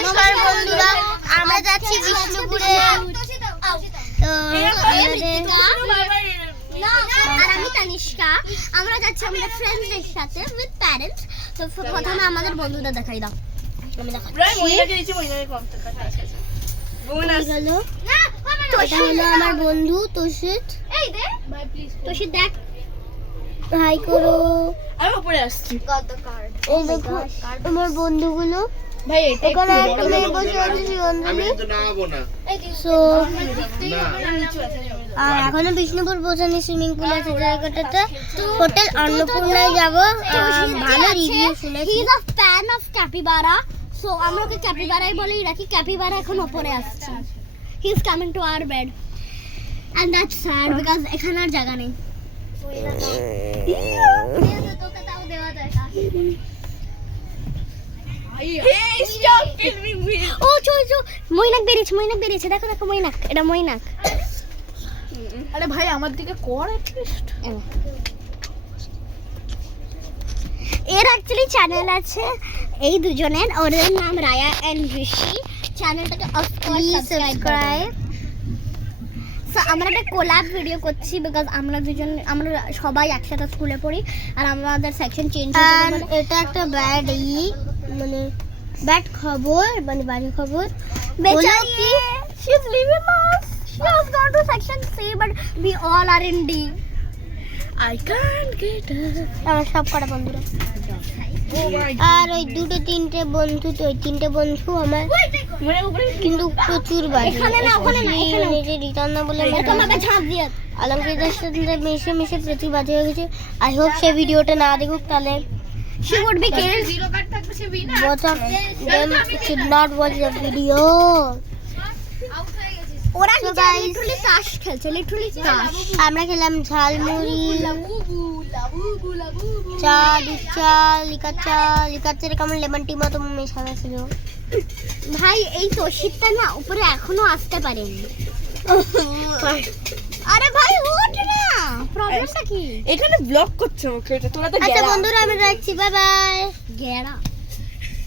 নমস্কার বন্ধুরা, আমরা যাচ্ছি বিষ্ণুপুরে। তো আর আমি তানিষ্কা, আমরা যাচ্ছি আমাদের ফ্রেন্ডসদের সাথে উইথ প্যারেন্টস। তো প্রথমে আমাদের বন্ধুদের দেখাই দাও। আমি দেখাচ্ছি। এটা হলো আমার বন্ধু তোষিত। তোষিত দেখ, হাই করো। আমি উপরে আসছি। এই দেখো আমার বন্ধুগুলো। ভাই এটা এখানে একটা মেয়ে বসে আছে আমি কিন্তু নামাবো না। সো না আর এখনো বিষ্ণুপুর পৌঁছানি, সুইমিং পুল আছে জায়গাটাতে। হোটেল অন্নপূর্ণায় যাবো। ভালো রিভিউ শুনেছি। He is a fan of capybara, so আমরা ওকে ক্যাপিবারাই বলেই রাখি। ক্যাপিবারা এখন উপরে আসছে। He is coming to our bed and that's sad because এখানে আর জায়গা নেই। তোকে তাও দেওয়া যায় না। Hey, stop filming me. ও চল চল, মইনাক বেরিয়েছে। দেখো দেখো মইনাক, এটা মইনাক। আরে ভাই আমার দিকে কর অ্যাটলিস্ট। এর অ্যাকচুয়ালি চ্যানেল আছে এই দুজনের, ওদের নাম রায়া এন্ড ঋষি। চ্যানেলটাকে অফকোর্স সাবস্ক্রাইব। সো আমরা একটা কোলাব ভিডিও করছি বিকজ আমরা সবাই একসাথে স্কুলে পড়ি আর আমাদের সেকশন চেঞ্জ হয়ে গেছে। এটা একটা ব্যাড মানে ব্যাড খবর, মানে বাজে খবর। বেচারি she is living us. She has gone to section C but we all are in D. I can't get her. আমার সব কটা বন্ধুরা। আর ওই দুটো তিনটে বন্ধু, তো ওই তিনটে বন্ধু আমার মনে উপরে কিন্তু প্রচুর বাজে। এখানে না, ওখানে না, এখানে যে রিটার্ন না বলে আমাকে ঝাঁপ দিয়ে আলমগীরদের সাথে মিশে প্রচুর বাজে হয়ে গেছে। আই হোপ সে ভিডিওটা না দেখুক, তাহলে she would be killed. Zero card থাকবে সে বিনা। Both of them should not watch the video. ওরা লিটারালি তাস খেলছে, লিটারালি তাস। আমরা খেলাম ঝালমুড়ি, চা, দুধ চা, লিকার চা। লিকার চা কেমন লেমন টি মতো মেশানো ছিল। ভাই এই তোষিতটা না উপরে এখনো আসতে পারেনি। আরে ভাই ওঠ না, প্রবলেমটা কি? এখানে ব্লক করছে ওকে, এটা তোরা তো আচ্ছা বন্ধুরা, আমি রাখছি, বাই বাই। গেরা